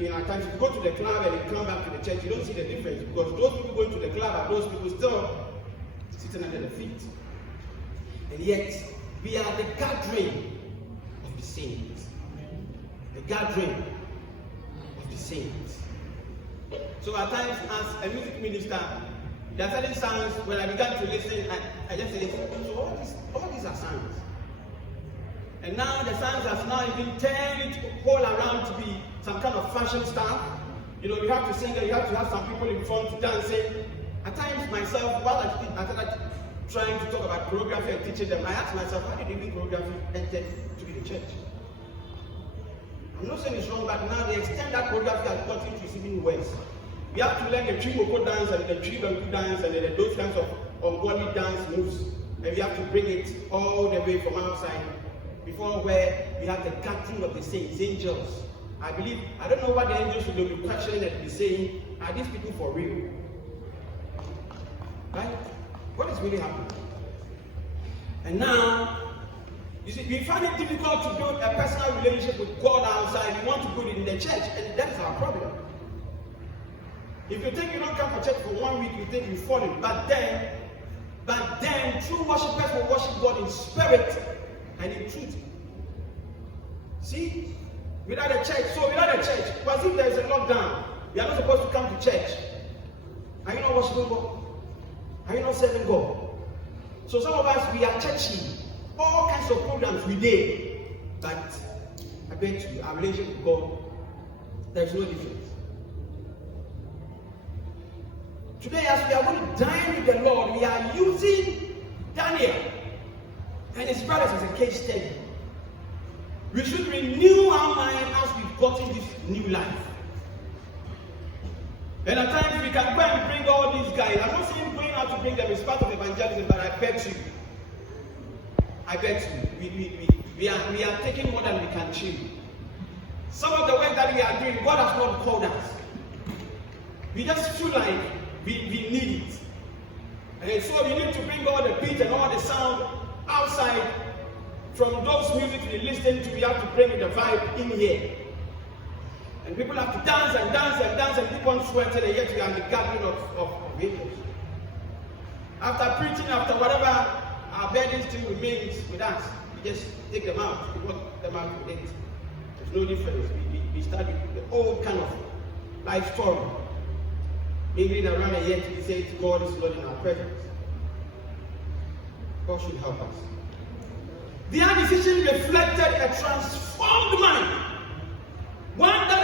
in our times, if you go to the club and you come back to the church, you don't see the difference, because those people going to the club are those people still sitting under the feet. And yet, we are the gathering of the saints. The gathering of the saints. So at times, as a music minister, there are certain songs, when I began to listen, I just say, so all these are songs. And now the songs has now even turned it all around to be some kind of fashion stuff. You know, you have to sing and you have to have some people in front dancing. At times myself, while I started trying to talk about choreography and teaching them, I asked myself, how did even choreography enter to be the church? I'm not saying it's wrong, but now the extent that choreography has gotten to is even worse. We have to learn the Chimoko dance and the Chibangu dance and those kinds of ungodly dance moves. And we have to bring it all the way from outside before where we have the gathering of the saints, angels. I don't know what the angels will be questioning and be saying, are these people for real? Right? What is really happening? And now, you see, we find it difficult to build a personal relationship with God outside. We want to build it in the church, and that is our problem. If you think you don't come to church for 1 week, you think you've fallen. But then, true worshippers will worship God in spirit and in truth. See? Without a church, because if there is a lockdown, you are not supposed to come to church. Are you not worshiping God? Are you not serving God? So some of us, we are churchy. All kinds of programs we did. But I bet you, our relationship with God, there is no difference. Today, as we are going to dine with the Lord, we are using Daniel and his brothers as a case study. We should renew our mind as we've gotten this new life. And at times we can go and bring all these guys. I'm not saying going out to bring them is part of evangelism, but I bet you, we are taking more than we can chew. Some of the work that we are doing, God has not called us. We just feel like we need it. And so we need to bring all the beat and all the sound outside. From those music we listen to, we have to bring the vibe in here. And people have to dance and dance and dance and keep on sweating, and yet we are in the gathering of angels. After preaching, after whatever our burdens still remains with us, we just take them out. We walk them out with it. There's no difference. We start with the old kind of life story. Mingling around, and yet we say God is not in our presence. God should help us. Their decision reflected a transformed mind. One that